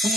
Oke.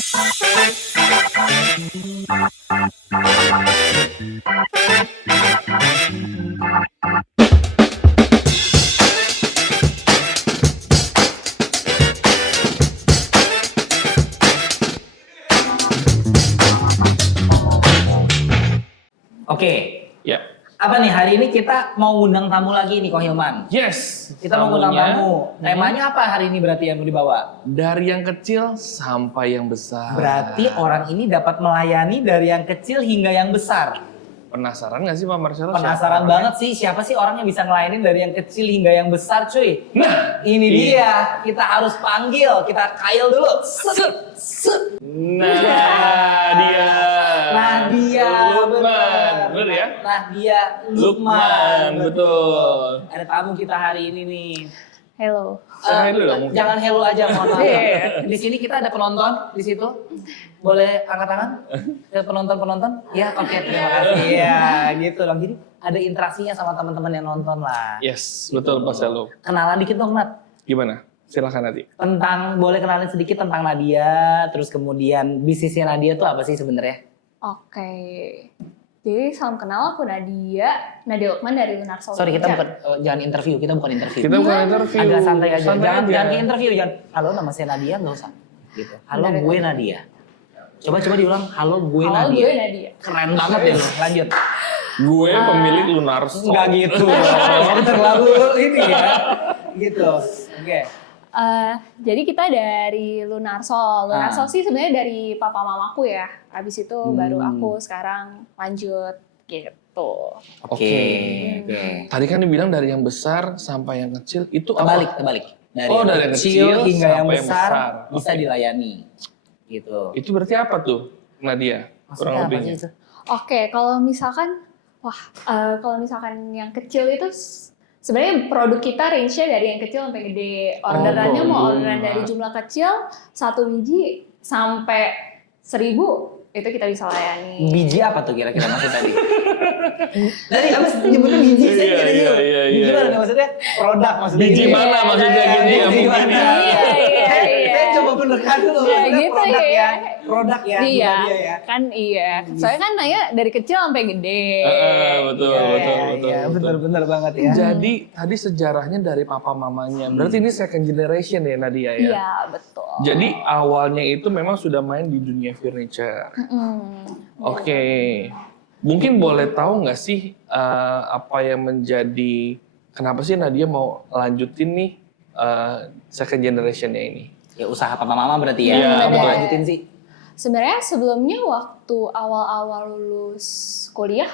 Ya. Apa nih hari ini kita mau ngundang tamu lagi nih, Ko Hilman? Yes. Kita mau ngundang tamunya tamu. Temanya apa hari ini berarti yang mau dibawa? dari yang kecil sampai yang besar. Berarti orang ini dapat melayani dari yang kecil hingga yang besar. Penasaran nggak sih Pak Marcelo? Penasaran banget sih siapa sih orang yang bisa ngelayanin dari yang kecil hingga yang besar, cuy. Nah, ini dia. Kita harus panggil, kita kail dulu. Set, set. Nadia, Lukman, bener ya? Nadia, Lukman, betul. Ada tamu kita hari ini nih. Hello. Say hi dulu dong, mungkin. Jangan hello aja, mohon maaf. Di sini kita ada penonton di situ. Boleh angkat tangan? Ke penonton-penonton? Ya, oke, terima kasih. Ya, gitu dong. Jadi ada interaksinya sama teman-teman yang nonton lah. Yes, betul Pak Selo. Kenalan dikit dong, Nat. Gimana? Silakan nanti. Boleh kenalin sedikit tentang Nadia, terus kemudian bisnisnya Nadia tuh apa sih sebenarnya? Oke. Jadi salam kenal, aku Nadia Lukman dari Lunar Soul. Sorry, kita bukan jangan interview, kita bukan interview. Kita bukan interview. Agak santai aja. Santai Jangan aja. ke interview, jangan. Halo, nama saya Nadia, nggak usah. Gitu. Halo, Benar, gue Nadia. Coba diulang. Halo, gue Halo, Nadia. gue Nadia. Keren banget ya lo. Lanjut. Gue pemilik Lunar Soul. Enggak gitu. Terlalu ini ya. Gitu. Oke. Jadi kita dari Lunar Soul. Lunar Ah. Soul sih sebenarnya dari papa mamaku ya. Habis itu baru aku sekarang lanjut gitu. Oke. Tadi kan dibilang dari yang besar sampai yang kecil itu apa? Terbalik. Dari Oh, yang dari yang kecil kecil hingga yang sampai besar, besar. bisa Oke. dilayani. Gitu. Itu berarti apa tuh, Nadia? Maksudnya Kurang apa lebihnya. sih itu? Oke, kalau misalkan yang kecil itu sebenarnya produk kita range-nya dari yang kecil sampai gede. Orderannya mau orderan dari jumlah kecil 1 biji sampai 1000 itu kita bisa layani. Biji apa tuh kira-kira maksud tadi? Tadi apa sih nyebutnya biji sih? Iya, iya, iya, Biji iya. mana maksudnya? Produk maksudnya. Biji mana maksudnya gini ya, Biji mungkin mana? ya. Iya. Saya coba benerkan dulu. Iya, maksudnya gitu produk ya. Produk ya. Iya, bukan dia ya. kan iya. Soalnya kan nanya dari kecil sampai gede. Betul, Iya, betul, iya, betul. iya, betul. bener-bener banget ya. Jadi tadi sejarahnya dari papa mamanya. Berarti ini second generation ya Nadia ya? Iya, betul. Jadi awalnya itu memang sudah main di dunia furniture. Oke. Mungkin boleh tahu nggak sih apa yang menjadi kenapa sih Nadia mau lanjutin nih second generation-nya ini? Ya usaha papa mama berarti ya. Iya, Kamu betul. lanjutin sih. Sebenarnya sebelumnya waktu awal-awal lulus kuliah,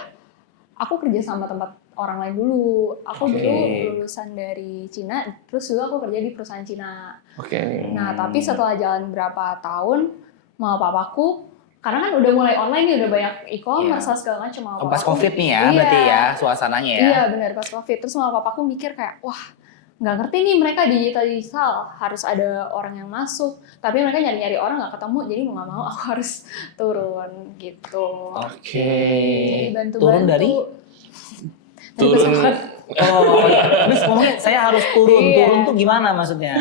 aku kerja sama tempat orang lain dulu. Aku Oke. dulu lulusan dari Cina, terus dulu aku kerja di perusahaan Cina. Oke. Nah, tapi setelah jalan berapa tahun, sama papaku, karena kan udah mulai online nih, udah banyak e-commerce lah segala macam. sama Pas papaku. COVID nih ya, Iya. berarti ya suasananya ya. Iya benar, pas COVID. Terus sama papaku mikir kayak, wah nggak ngerti nih mereka digital, harus ada orang yang masuk. Tapi mereka nyari-nyari orang nggak ketemu, jadi mau nggak mau aku harus turun gitu. Oke. Jadi bantu-bantu. Turun dari? Turun. pesawat. Oh, terus ngomongnya saya harus turun. Iya. Turun tuh gimana maksudnya?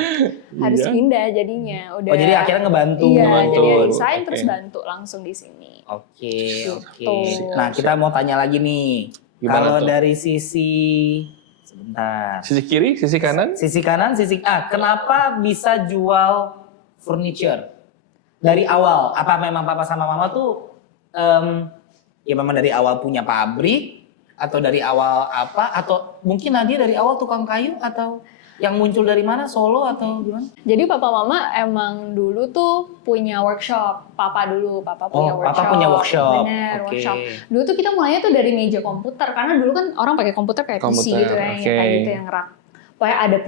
Harus Iya. pindah jadinya. Udah. Oh, jadi akhirnya ngebantu. Iya, Ngebantu. jadi resign terus Oke. bantu langsung di sini. Oke, oke. Gitu. Nah, kita mau tanya lagi nih. Gimana Kalau tuh? dari sebentar. Sisi kiri, sisi kanan? Sisi kanan, kenapa bisa jual furniture? Dari awal, apa memang papa sama mama tuh ya memang dari awal punya pabrik atau dari awal apa atau mungkin Nadia dari awal tukang kayu atau yang muncul dari mana, Solo atau gimana? Jadi papa mama emang dulu tuh punya workshop. Papa punya workshop. Papa punya workshop. Bener, Oke. workshop. Dulu tuh kita mulainya tuh dari meja komputer. Karena dulu kan orang pakai komputer kayak PC Komputer, gitu ya. oke. Yang kayak gitu yang rak. Pokoknya ada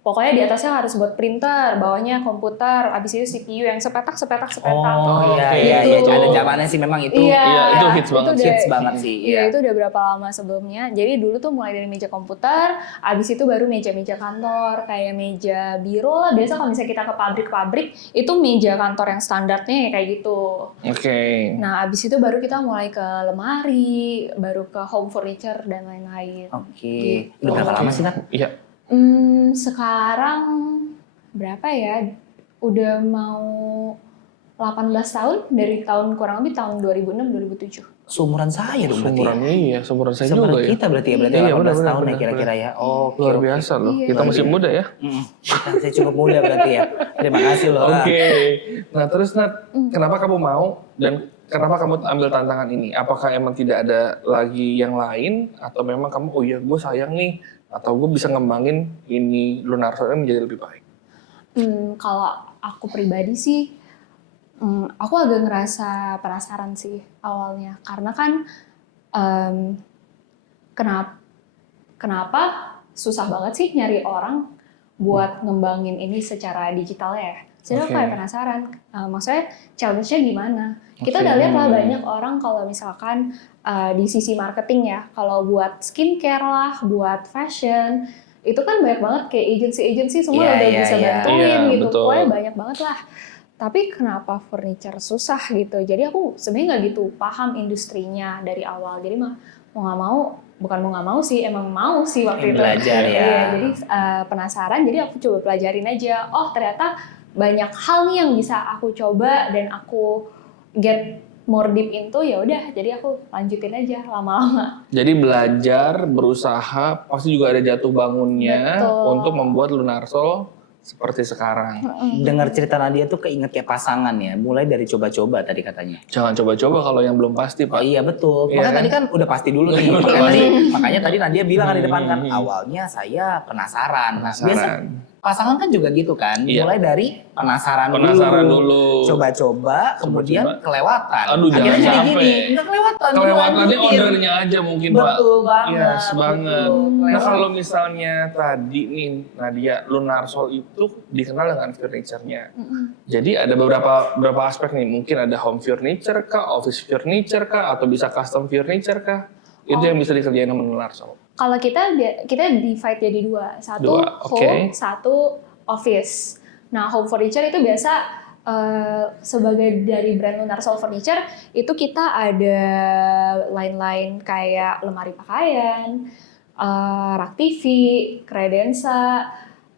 pokoknya di atasnya harus buat printer, bawahnya komputer, abis itu CPU yang sepetak. Oh iya, Oke, iya, gitu. iya. Ada zamannya sih memang itu. Iya, itu hits banget. Hits banget sih. Iya, itu udah berapa lama sebelumnya. Jadi dulu tuh mulai dari meja komputer, abis itu baru meja-meja kantor, kayak meja biro lah. Biasa kalau misalnya kita ke pabrik-pabrik, itu meja kantor yang standarnya kayak gitu. Oke. Nah, abis itu baru kita mulai ke lemari, baru ke home furniture dan lain-lain. Oke. Gitu. Udah berapa lama sih, Nat? Iya. Sekarang berapa ya? Udah mau 18 tahun dari kurang lebih tahun 2006-2007. Seumuran saya dong berarti. Seumuran saya Seumuran juga ya. kita berarti ya, berarti Iya, 18 benar, tahun ya benar, kira-kira ya. Oke. Luar oke. biasa loh. Iya. Kita masih muda ya. Saya cukup muda berarti ya. Terima kasih loh. Oke. Nah terus Nat, kenapa kamu mau dan kenapa kamu ambil tantangan ini? Apakah emang tidak ada lagi yang lain atau memang kamu oh iya gue sayang nih atau gue bisa ngembangin ini Lunar Soul menjadi lebih baik? Kalau aku pribadi sih, aku agak ngerasa penasaran sih awalnya karena kan kenapa susah banget sih nyari orang buat ngembangin ini secara digital ya. Jadi aku Oke. kayak penasaran, maksudnya challenge-nya gimana? Kita udah lihat lah banyak orang kalau misalkan di sisi marketing ya, kalau buat skincare lah, buat fashion, itu kan banyak banget kayak agency-agency semua Iya, udah iya, bisa iya. bantuin Iya, gitu, betul. pokoknya banyak banget lah. Tapi kenapa furniture susah gitu? Jadi aku sebenarnya nggak gitu paham industrinya dari awal. Jadi mau nggak mau, bukan mau nggak mau sih, emang mau sih waktu itu. Belajar ya. Iya, jadi penasaran. Jadi aku coba pelajarin aja. Oh ternyata banyak hal nih yang bisa aku coba dan aku get more deep into. Ya udah, jadi aku lanjutin aja lama-lama. Jadi belajar, berusaha, pasti juga ada jatuh bangunnya Betul. untuk membuat Lunar Soul seperti sekarang. Dengar cerita Nadia tuh keinget kayak pasangan ya. Mulai dari coba-coba tadi katanya. Jangan coba-coba kalau yang belum pasti, Oh Pak. iya betul. Iya. Makanya tadi kan udah pasti dulu nih. Udah Makanya tadi Nadia bilang kan di depan kan Hmm. awalnya saya penasaran. Nah, biasa Penasaran. pasangan kan juga gitu kan. Iya. Mulai dari penasaran dulu. Coba-coba kemudian kelewatan. Aduh, Akhirnya jangan jadi sampai. gini. Enggak kelewatan. Kelewatannya dilanjutin. ordernya aja mungkin, Pak. Betul banget. Yes, banget. betul. Nah Kelewatan. kalau misalnya tadi nih Nadia, Lunar Soul itu dikenal dengan furniture-nya. Jadi ada beberapa aspek nih, mungkin ada home furniture kah, office furniture kah, atau bisa custom furniture kah? Itu yang bisa dikerjain sama Lunar Soul. Kalau kita divide jadi dua, satu Dua, oke. home, satu office. Nah home furniture itu biasa sebagai dari brand Lunar Soul Furniture itu kita ada line-line kayak lemari pakaian, rak TV, kredensa,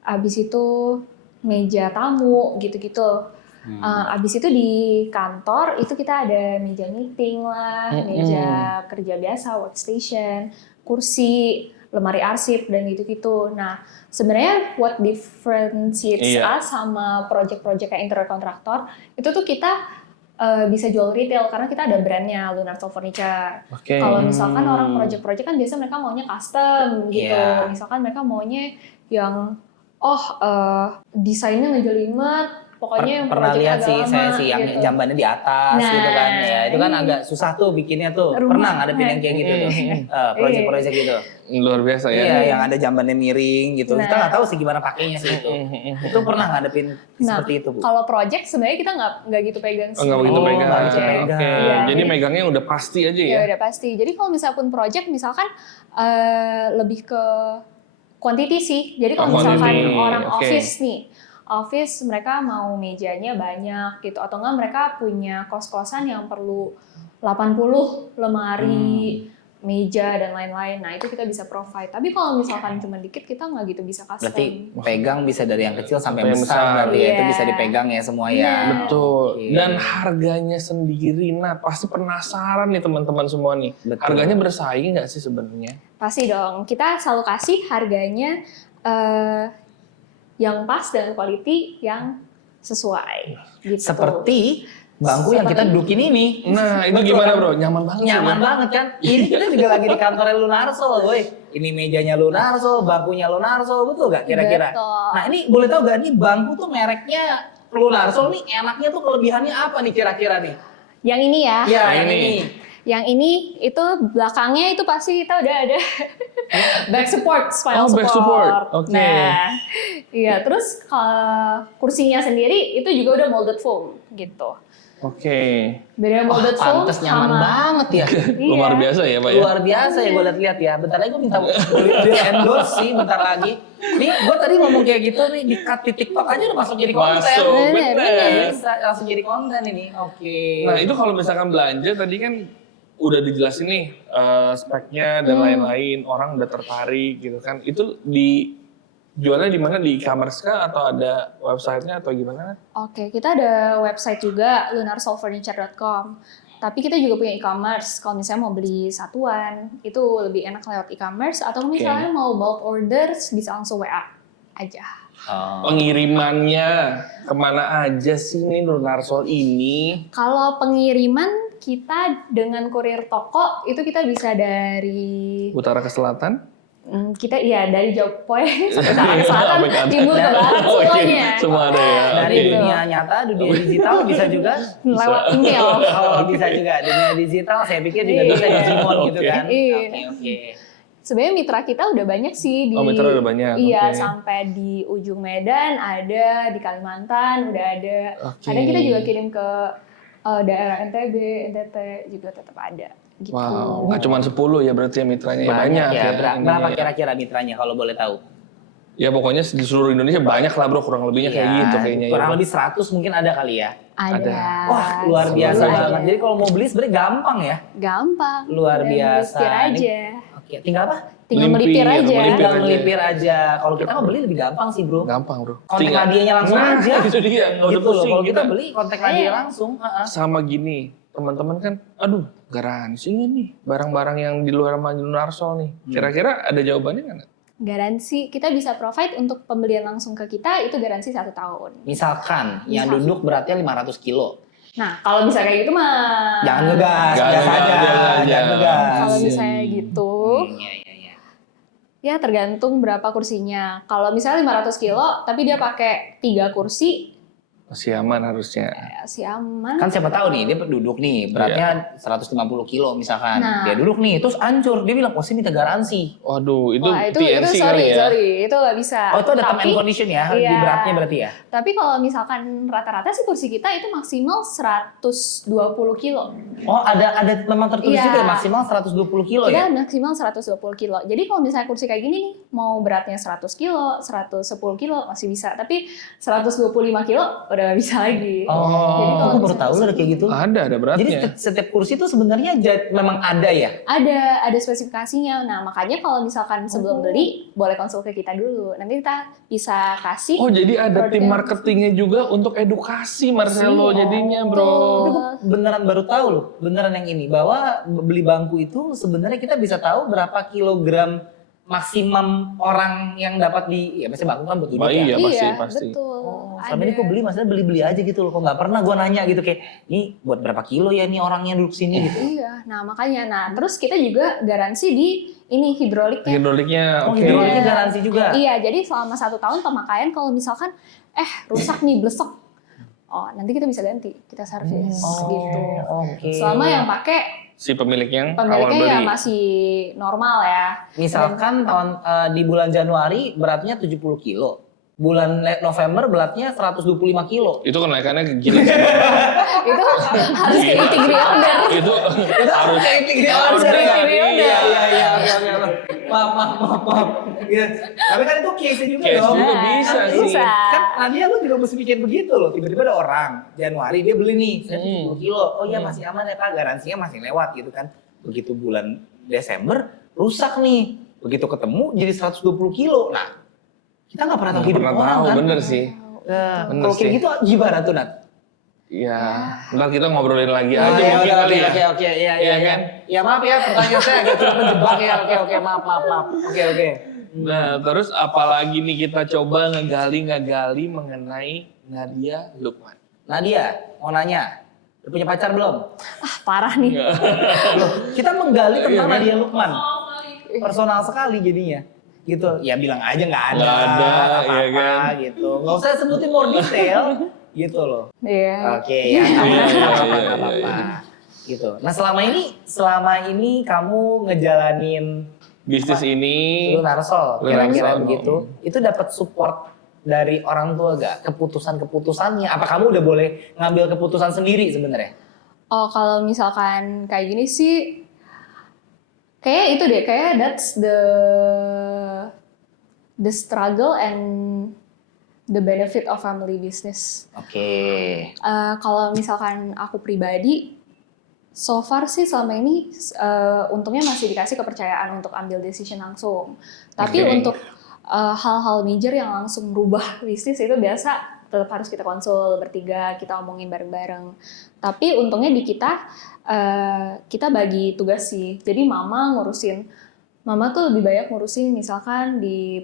abis itu meja tamu gitu-gitu. Abis itu di kantor itu kita ada meja meeting lah, meja kerja biasa, workstation, kursi, lemari arsip dan gitu-gitu. Nah, sebenarnya what differentiates us sama project-project kayak interior kontraktor itu tuh kita bisa jual retail karena kita ada brandnya Lunar Soul Furniture. Oke. Kalau misalkan orang project-project kan biasa mereka maunya custom gitu. Iya. Misalkan mereka maunya yang desainnya ngejelimet, pokoknya yang Pernah project lihat agak sih lama, saya sih yang gitu. jambannya di atas Nah, gitu kan ya. Itu kan ini agak susah tuh bikinnya tuh. rumah. Pernah ngadepin yang kayak gitu tuh. Project-project gitu. Luar biasa ya. Iya, yang ada jambannya miring gitu. Nah. Kita nggak tahu sih gimana pakainya sih itu. Itu pernah ngadepin Nah, seperti itu, Bu. kalau project sebenarnya kita nggak gitu pegang sih. Enggak begitu Oh, pegang. nggak gitu pegang. Oke. Iya, Jadi jadi- megangnya udah pasti aja Ya ya. udah pasti. Jadi kalau misalkan project misalkan lebih ke quantity sih. Jadi kalau Oh, misalkan quantity. orang Oke. office mereka mau mejanya banyak gitu atau enggak mereka punya kos-kosan yang perlu 80 lemari, meja dan lain-lain. Nah, itu kita bisa provide. Tapi kalau misalkan cuma dikit kita nggak gitu bisa custom. Berarti pegang bisa dari yang kecil sampai Sampai yang besar, besar. berarti ya. Itu Iya. bisa dipegang ya semua ya. Betul. Oke. Dan harganya sendiri, nah pasti penasaran nih teman-teman semua nih. Betul. Harganya bersaing nggak sih sebenarnya? Pasti dong. Kita selalu kasih harganya yang pas dan quality yang sesuai. Gitu. Seperti bangku yang kita dudukin ini. Nah itu Betul, gimana kan? bro? Nyaman banget. Nyaman sih, banget kan? Ini kita juga lagi di kantornya Lunar Soul, woy. Ini mejanya Lunar Soul, bangkunya Lunar Soul, betul gak kira-kira? Betul. Nah ini boleh tahu gak nih bangku tuh mereknya Lunar Soul nih enaknya tuh kelebihannya apa nih kira-kira nih? Yang ini ya. Ya Yang yang ini. ini. Yang ini itu belakangnya itu pasti kita udah ada back support, spinal Oh, back support. Oke. Nah, iya terus kursinya sendiri itu juga udah molded foam gitu. Oke. Beda molded foam Pantes nyaman banget ya. Iya. Luar biasa ya Pak ya? Luar biasa ya gue lihat ya. Bentar lagi gue minta duit endorse sih bentar lagi. Nih gue tadi ngomong kayak gitu nih di cut di TikTok aja udah masuk jadi konten. Masuk, Bener, bener. Bisa langsung jadi konten ini. Oke. Nah itu kalau misalkan belanja tadi kan udah dijelasin nih speknya dan lain-lain, orang udah tertarik gitu kan. Itu di jualnya di mana, di e-commerce kah atau ada websitenya atau gimana? Oke, kita ada website juga, lunarsoulfurniture.com. Tapi kita juga punya e-commerce. Kalau misalnya mau beli satuan, itu lebih enak lewat e-commerce. Atau misalnya mau bulk orders, bisa langsung WA aja. Pengirimannya kemana aja sih nih Lunarsoul ini? Kalau pengiriman kita dengan kurir toko, itu kita bisa dari Utara ke selatan? kita dari Jokowi sampai utara ke selatan, timur ke barat Oh, semuanya. Semua ada ya. Dari Oke. dunia nyata, dunia digital bisa juga. Lewat email. Oh, bisa juga. Dunia digital saya pikir juga bisa di Jimon gitu Oke. kan. Iya. Oke. Sebenarnya mitra kita udah banyak sih di Oh, mitra udah banyak, Iya, oke. sampai di ujung Medan ada, di Kalimantan udah ada. Oke. Kadang kita juga kirim ke daerah NTB, NTT juga tetap ada gitu. Wow, nggak cuma 10 ya berarti ya mitranya, ya banyak ya. Berapa ininya ya. kira-kira mitranya kalau boleh tahu? Ya pokoknya di seluruh Indonesia banyak lah bro, kurang lebihnya kayak Ya, gitu kayaknya. kurang ya. lebih 100 mungkin ada kali ya. Ada. Wah, luar biasa Semuanya. banget. Jadi kalau mau beli sebenarnya gampang ya. Gampang. Luar Dan biasa. melipir aja. Oke, tinggal apa? Tinggal Melipir, melipir aja. melipir. Tinggal aja. melipir aja. Kalau kita mau beli lebih gampang sih bro. Gampang bro. Kontak Tinggal- hadiahnya langsung Nah, aja. Itu dia, nggak usah Gitu loh. pusing. Kalau kita Kita beli kontak hadiah Iya. langsung. sama gini, teman-teman kan, aduh garansi nggak nih barang-barang yang di luar sama Lunarsoul nih. Kira-kira ada jawabannya nggak? Garansi kita bisa provide untuk pembelian langsung ke kita itu garansi 1 tahun. Misalkan yang Misal. duduk beratnya 500 kilo. Nah, kalau bisa kayak gitu mah Jangan ngegas, Jangan gas ngegas, aja. jangan Jangan ngegas. Kalau misalnya gitu, Iya, iya, iya. ya tergantung berapa kursinya. Kalau misalnya 500 kilo, tapi dia pakai 3 kursi, Masih aman harusnya. ya sih aman. Kan siapa tahu nih, dia duduk nih, beratnya 150 kilo misalkan. Nah. Dia duduk nih, terus hancur. Dia bilang, oh sih minta garansi. Waduh, itu Wah, itu TNC sorry, kali ya. sorry, itu nggak bisa. Oh itu ada term and Tapi- condition ya, di Iya. beratnya berarti ya? Tapi kalau misalkan rata-rata sih kursi kita itu maksimal 120 kilo. Oh ada memang tertulis Iya. juga ya, maksimal 120 kilo Kita ya? maksimal 120 kilo. Jadi kalau misalnya kursi kayak gini nih, mau beratnya 100 kilo, 110 kilo masih bisa. Tapi 125 kilo udah nggak bisa lagi. Oh, Jadi kalau aku baru misalnya tahu loh ada kayak gitu. Ada Jadi beratnya. setiap kursi itu sebenarnya memang ada ya? Ada spesifikasinya. Nah, makanya kalau misalkan sebelum Oh. beli, boleh konsul ke kita dulu. Nanti kita bisa kasih. Oh jadi ada tim Produknya. marketingnya juga untuk edukasi Marcelo Iya, jadinya betul. bro. Tapi gue beneran baru tahu loh, beneran yang ini. Bahwa beli bangku itu sebenarnya kita bisa tahu berapa kilogram maksimum orang yang dapat di, ya biasanya bangku kan buat duduk Bah, ya. iya, pasti. betul. Oh, selama ini kok beli, maksudnya beli-beli aja gitu loh. Kok nggak pernah gue nanya gitu kayak, ini buat berapa kilo ya nih orangnya duduk sini gitu. Iya, nah makanya. Nah, terus kita juga garansi di ini hidroliknya. Hidroliknya Oh, oke. hidroliknya garansi juga. Iya, jadi selama 1 tahun pemakaian kalau misalkan rusak nih, blesek. Oh, nanti kita bisa ganti, kita servis gitu. Oke. Selama yang pakai Si pemiliknya awal pemiliknya beli. ya masih normal ya. Misalkan di bulan Januari beratnya 70 kilo. Bulan November beratnya 125 kilo. Itu kenaikannya gini. Itu harus ke eating reorder. Itu harus Harus dari ya. video Iya, udah. iya, oke. Maaf. Iya. Tapi kan itu case juga Case dong. juga bisa Kan sih. Bisa. Kan Nadia lu juga mesti mikir begitu loh. Tiba-tiba ada orang Januari dia beli nih 70 kilo. Oh iya masih aman ya Pak, garansinya masih lewat gitu kan. Begitu bulan Desember rusak nih. Begitu ketemu jadi 120 kilo. Nah, kita nggak pernah tahu Nggak hidup pernah orang tahu, kan. bener sih. Nah, Bener kalau kayak sih. gitu gimana tuh Nat? Ya, ntar kita ngobrolin lagi aja ya mungkin udah, kali ya. oke, iya Iya kan. kan? Ya maaf ya, pertanyaan saya agak cukup menjebak ya. Oke, maaf. Oke. Nah, terus apalagi nih kita coba ngegali mengenai Nadia Lukman. Nadia, mau nanya, udah punya pacar belum? Ah, parah nih. Loh, kita menggali tentang Iya kan? Nadia Lukman. Personal sekali jadinya. Gitu, ya bilang aja nggak ada, Nggak ada, apa-apa, iya kan? gitu. Nggak usah sebutin more detail, gitu loh. Iya. Oke, ya nggak Iya, apa-apa, iya, nggak apa-apa. iya. Gitu. Nah selama ini kamu ngejalanin Bisnis ini Lunarsoul, Lunarsoul. kira-kira begitu. Itu dapat support dari orang tua gak? Keputusan-keputusannya? Apa kamu udah boleh ngambil keputusan sendiri sebenarnya? Oh, kalau misalkan kayak gini sih, kayak itu deh, kayak that's the struggle and the benefit of family business. Oke. Kalau misalkan aku pribadi, so far sih selama ini untungnya masih dikasih kepercayaan untuk ambil decision langsung. Tapi Oke. untuk hal-hal major yang langsung merubah bisnis itu biasa tetap harus kita konsul bertiga, kita omongin bareng-bareng. Tapi untungnya di kita bagi tugas sih. Jadi mama tuh lebih banyak ngurusin misalkan di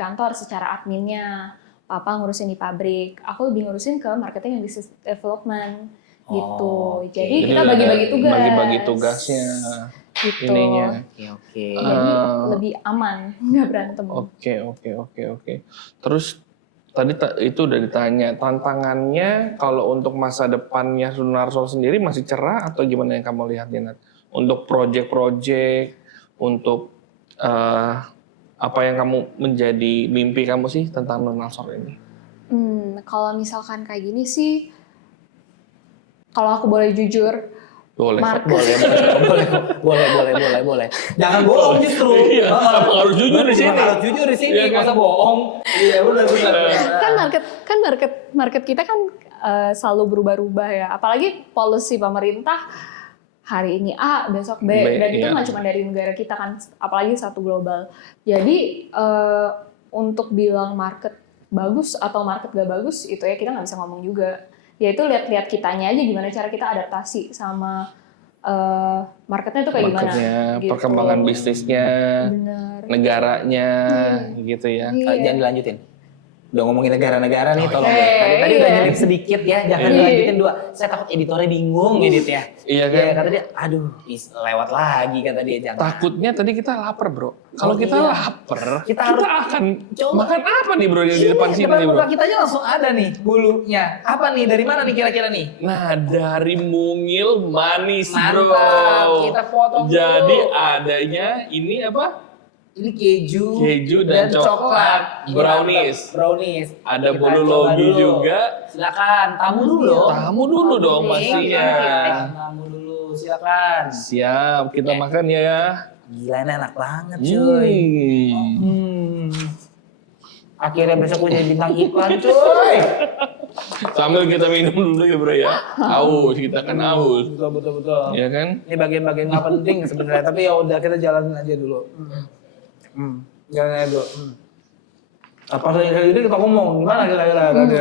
kantor secara adminnya, papa ngurusin di pabrik, aku lebih ngurusin ke marketing dan business development gitu. Jadi kita bagi-bagi tugas. Bagi-bagi tugasnya. Gitu. Ininya. Oke. Jadi lebih aman, nggak berantem. Oke. Terus tadi itu udah ditanya, tantangannya kalau untuk masa depannya Sunarsol sendiri masih cerah atau gimana yang kamu lihat, Nat? Untuk project-project, untuk apa yang kamu menjadi mimpi kamu sih tentang Sunarsol ini? Kalau misalkan kayak gini sih, kalau aku boleh jujur, Boleh. Boleh. Jangan bohong justru. Iya, harus jujur di sini. Harus jujur di sini, Iya kan? nggak usah bohong. Iya, benar. Kan market kita kan selalu berubah-ubah ya. Apalagi policy pemerintah hari ini A, besok B, dan itu iya. nggak cuma dari negara kita kan, apalagi satu global. Jadi untuk bilang market bagus atau market gak bagus itu ya kita nggak bisa ngomong juga. Ya itu lihat kitanya aja gimana cara kita adaptasi sama marketnya itu kayak gimana. Gitu. Perkembangan bisnisnya, Bener. negaranya, gitu ya. Iya. Jangan dilanjutin. Udah ngomongin negara-negara nih, tolong iya. ya. Tadi udah Iya. nyelip sedikit ya, jangan Iya. dilanjutin 2. Saya takut editornya bingung edit ya. Iya kan? Iya, kata dia, aduh, lewat lagi kata dia, jangan. Takutnya tadi kita lapar, bro. Kalau Oh, kita iya. lapar, Kita kita harus akan coba. makan apa nih, bro, yang di depan sini depan nih, bro? muka kita aja langsung ada nih bulunya. Apa nih, dari mana nih kira-kira nih? Nah, dari mungil manis, bro. Mantap, kita potong dulu. Jadi adanya ini apa? Ini keju Dan coklat. Brownies. Ada Kita bolu coba logi dulu. juga. Silakan, tamu dulu dong. Tamu dulu dong Nih, pastinya. Tamu dulu, silakan. Siap, kita makan ya. Gila, ini enak banget cuy. Akhirnya besok gue jadi bintang iklan cuy. Sambil kita minum dulu ya, bro ya. Aus, kita kan aus. Betul. Iya kan? Ini bagian-bagian nggak penting sebenarnya, tapi ya udah kita jalanin aja dulu. Jalanin aja dulu. Apa kayak gini kita ngomong gimana kira-kira tadi?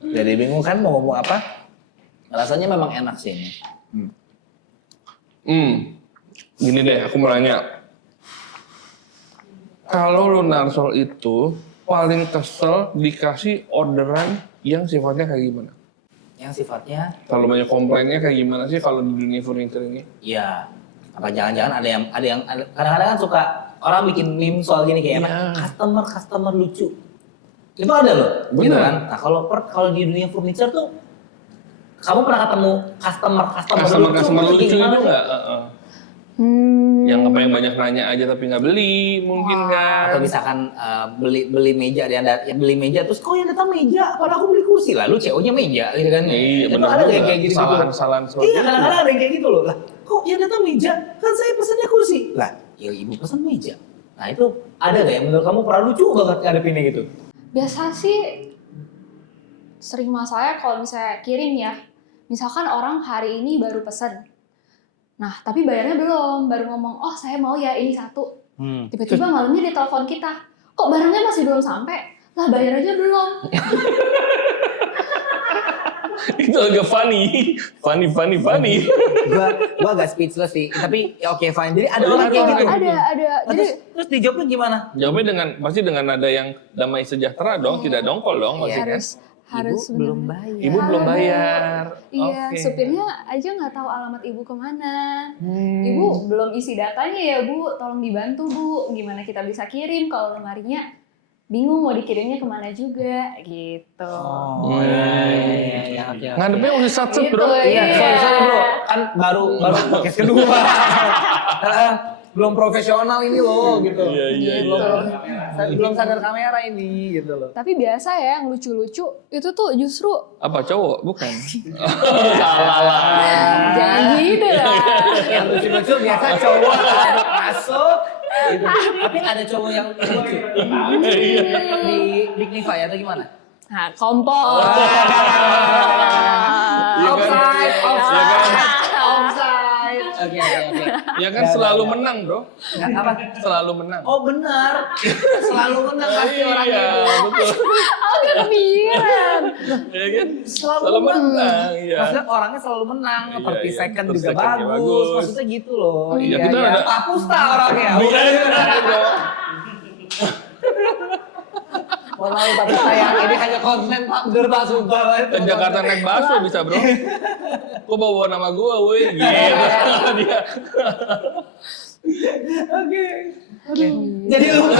Jadi bingung kan mau ngomong apa? Rasanya memang enak sih ini. Gini deh, aku mau nanya. Kalau Lunarsol itu paling kesel dikasih orderan yang sifatnya kayak gimana? Yang sifatnya, Kalau banyak komplainnya kayak gimana sih kalau di dunia furniture ini? ya apa jangan-jangan ada yang kadang-kadang kan suka orang bikin meme soal gini kayak apa? Customer lucu. Itu ada loh, gitu Bener. kan? Nah kalau di dunia furniture tuh kamu pernah ketemu customer lucu itu gimana? nggak? Yang apa yang banyak nanya aja tapi nggak beli mungkin kan? Atau misalkan beli meja, beli meja terus kok yang datang meja, padahal aku beli kursi, lalu CO-nya meja, gitu kan? Iya, itu bener ada juga. kayak gitu. Kesalahan-kesalahan seperti Iya, itu. kadang-kadang ada yang kayak gitu loh. Lah, kok yang datang meja? Kan saya pesannya kursi. Lah, ya ibu pesan meja. Nah itu ada nggak yang menurut kamu pernah lucu banget ngadepinnya gitu? Biasa sih sering masalahnya kalau misalnya kirim ya. Misalkan orang hari ini baru pesen. Nah, tapi bayarnya belum. Baru ngomong, oh saya mau ya ini satu. Tiba-tiba malamnya ditelepon kita. Kok barangnya masih belum sampai? Lah bayar aja belum. Itu agak funny. Gua agak speechless sih. Tapi ya oke fine. Jadi ada orang kayak gitu. Ada. Jadi Terus dijawabnya gimana? Jawabnya pasti dengan nada yang damai sejahtera dong, tidak dongkol dong pasti kan? harus Ibu belum bener-bener. bayar. Ibu belum bayar. Iya, Oke. supirnya aja nggak tahu alamat ibu kemana. Ibu belum isi datanya ya bu, tolong dibantu bu. Gimana kita bisa kirim kalau lemarinya bingung mau dikirimnya kemana juga gitu. Oh, iya. Ngadepnya mesti satset Gitu, bro. Iya, sorry bro, kan baru podcast kedua. Belum profesional ini loh gitu. Iya. Belum sadar kamera ini gitu loh. Tapi biasa ya yang lucu-lucu itu tuh justru Apa cowok? Bukan. Salah lah. jangan gitu lah. Yang lucu-lucu biasa cowok masuk. Gitu. Tapi ada cowok yang lucu. Di Dignify atau gimana? Nah, kompor. Iya kan? Offside. Iya kan? Offside. Oke. Ya kan selalu menang, Bro. Apa? Selalu menang. Oh benar, selalu menang pasti orangnya Iya, itu. betul. Aku gak kepikiran. Ya kan? Selalu menang. Iya. Maksudnya orangnya selalu menang, Iya, 30 iya. second 30 juga second-nya bagus. bagus. Maksudnya gitu loh. Iya, kita ada- Papusta orangnya. Iya, Bro. Walau tapi sayang ini hanya konten Pak, bener Pak, sumpah banget. Ke Jakarta naik baso bisa, Bro. Kok bawa nama gua, woi? Gitu. Dia. Oke. Jadi lupa.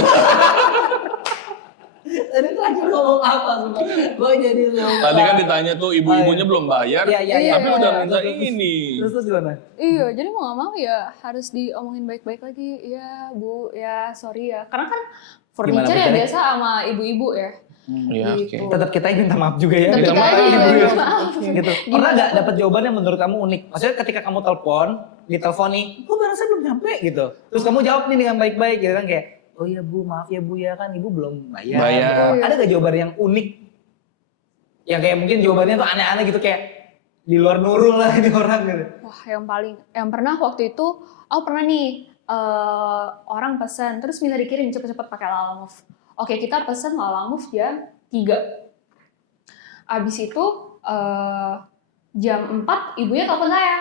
Tadi terakhir ngomong apa sumpah? Gue jadi lupa. Tadi kan ditanya tuh ibu-ibunya belum bayar, Iya. tapi udah iya. minta ini. Terus gimana? Iya, jadi mau gak mau ya harus diomongin baik-baik lagi. Iya Bu, ya sorry ya. Karena kan furniture ya bicaranya? biasa sama ibu-ibu ya. Iya, Gitu. oke. Tetap kita minta maaf juga ya. Tetap kita kita aja maaf. minta maaf. Gitu. Pernah nggak dapat jawaban yang menurut kamu unik? Maksudnya ketika kamu telepon, ditelepon nih, kok barang saya belum nyampe gitu. Terus kamu jawab nih dengan baik-baik gitu kan kayak, oh iya Bu, maaf ya Bu ya kan ibu belum bayar. Bayar. Gitu. Ada nggak jawaban yang unik? Yang kayak mungkin jawabannya tuh aneh-aneh gitu kayak di luar nurul lah ini orang gitu. Wah, yang pernah waktu itu, aku pernah nih orang pesan terus minta dikirim cepet-cepet pakai Lalamove. Oke, kita pesan Lalamove jam 3. Abis itu jam 4 ibunya telepon saya.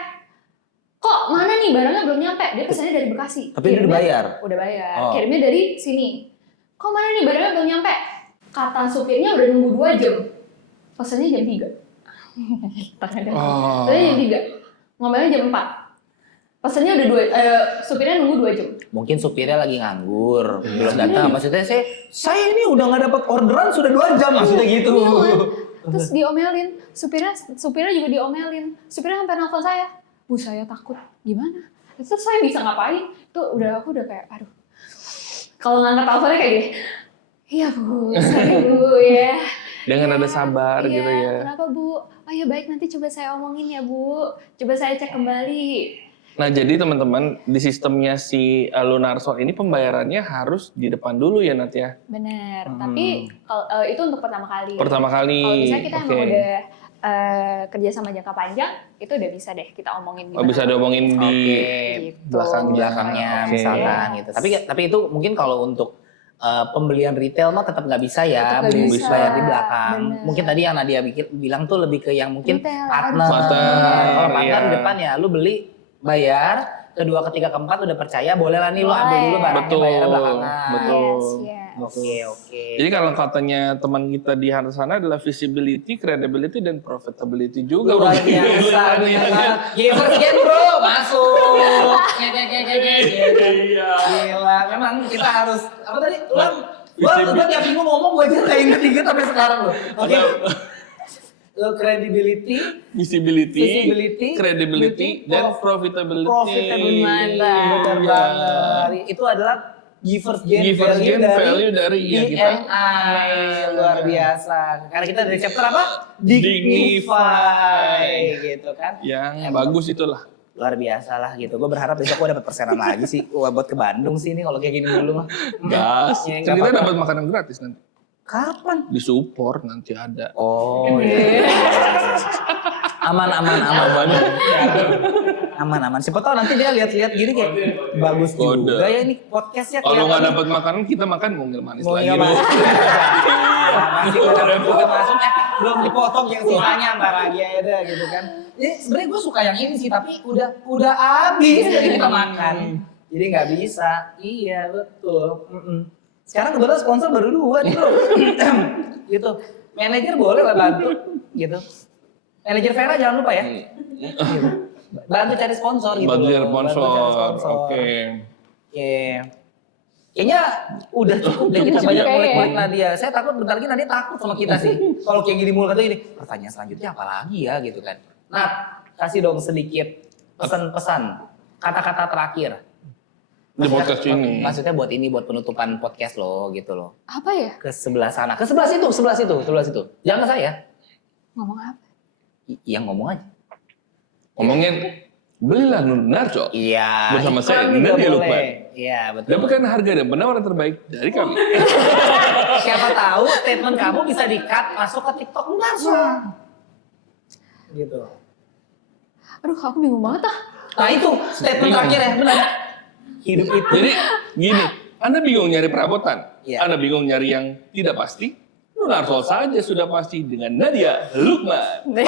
Kok mana nih barangnya belum nyampe? Dia pesannya dari Bekasi. Tapi dia udah bayar? Udah bayar. Oh. Kirimnya dari sini. Kok mana nih barangnya belum nyampe? Kata supirnya udah nunggu 2 jam. Pesannya jam 3. Oh. Pesannya jam 3. Ngomelnya jam 4. Pesannya udah supirnya nunggu 2 jam. Mungkin supirnya lagi nganggur, belum datang. Maksudnya saya ini udah nggak dapat orderan sudah 2 jam maksudnya gitu. Iya kan? Terus diomelin, supirnya juga diomelin. Supirnya sampai nelfon saya, Bu saya takut, gimana? Terus saya bisa ngapain? Aku udah kayak, aduh. Kalau ngangkat teleponnya kayak gini, iya Bu, sorry Bu ya. Dengan Iya, ada sabar iya, gitu ya. Kenapa Bu? Oh ya baik nanti coba saya omongin ya Bu. Coba saya cek kembali. Nah, jadi teman-teman di sistemnya si Lunarsol ini pembayarannya harus di depan dulu ya, Nat ya. Benar. Tapi kalau itu untuk pertama kali. Pertama kali. Kalau misalnya kita emang Oke. udah kerja sama jangka panjang, itu udah bisa deh kita omongin. Oh, bisa diomongin di Gitu. belakangnya Oke. misalkan gitu. Tapi itu mungkin kalau untuk pembelian retail mah tetap nggak bisa ya, Tetap nggak beli bisa. bayar di belakang. Bener. Mungkin tadi yang Nadia bilang tuh lebih ke yang mungkin Retail, partner. Partner, Kalau partner iya. di depan ya, lu beli bayar, kedua ketiga keempat udah percaya boleh lah nih lu ambil dulu barangnya Betul, bayar belakangan. betul. Yes. Oke. Jadi kalau katanya teman kita di sana adalah visibility, credibility, dan profitability juga. Luar biasa, Iya, Givers Gen bro, masuk. Iya. Gila, memang kita harus apa tadi? Gua tiap minggu ngomong gua aja nggak inget sampai sekarang loh. Oke. Credibility, Visibility, credibility, dan profitability. profitability. Mantap. Benar Iya. banget. Itu adalah givers gain Givers value gain value dari ya kita. DNI. Luar biasa. Karena kita dari chapter apa? Dignify. Gitu kan. Yang Emang bagus itulah. luar biasa lah gitu. Gue berharap besok gue dapat persenan lagi sih. Gue buat ke Bandung sih ini kalau kayak gini dulu mah. Gas. Ya, Kan nggak kita apa-apa. dapat makanan gratis nanti. Kapan? Di support nanti ada. Oh iya. Aman. Aman. Siapa tahu nanti dia lihat-lihat gini kayak bagus Kode. juga ya ini podcastnya. Kalau nggak kelihatan. dapat makanan, kita makan mungil manis Mau lagi. nggak Bro. masuk. Masih udah masuk. Belum dipotong yang sisanya ntar lagi aja deh gitu kan. Jadi sebenarnya gue suka yang ini sih tapi udah habis dari kita makan. Jadi nggak bisa. Iya betul. Sekarang kebetulan sponsor baru 2 nih bro. Gitu. Manajer boleh lah bantu. Gitu. Manajer Vera jangan lupa ya. Gitu. Bantu cari sponsor gitu. Bantu loh. cari sponsor. Bantu cari sponsor. Oke. Oke. Kayaknya udah cukup deh kita Cukup banyak kayaknya. ngulik-ngulik Nadia. Saya takut bentar lagi Nadia takut sama kita sih. Kalau kayak gini mulu kata ini, pertanyaan selanjutnya apa lagi ya gitu kan. Nah, kasih dong sedikit pesan-pesan, kata-kata terakhir. Di podcast ini. Maksudnya buat ini, buat penutupan podcast lo gitu loh. Apa ya? Ke sebelah sana, ke sebelah situ. Jangan ke saya. Ngomong apa? Yang ngomong aja. Ngomongin, belilah Lunarsol. Iya. Bersama iklan saya, juga Nadia boleh. Lukman. Iya, betul. Dapatkan harga dan penawaran terbaik dari kami. Siapa tahu statement kamu bisa di-cut masuk ke TikTok Lunarsol. Gitu. Aduh, aku bingung banget ah. Nah itu statement terakhir ya, benar. Hidup itu. Jadi gini, Anda bingung nyari perabotan, Iya. Anda bingung nyari yang tidak pasti, Lunarsol saja sudah pasti dengan Nadia Lukman. Deh.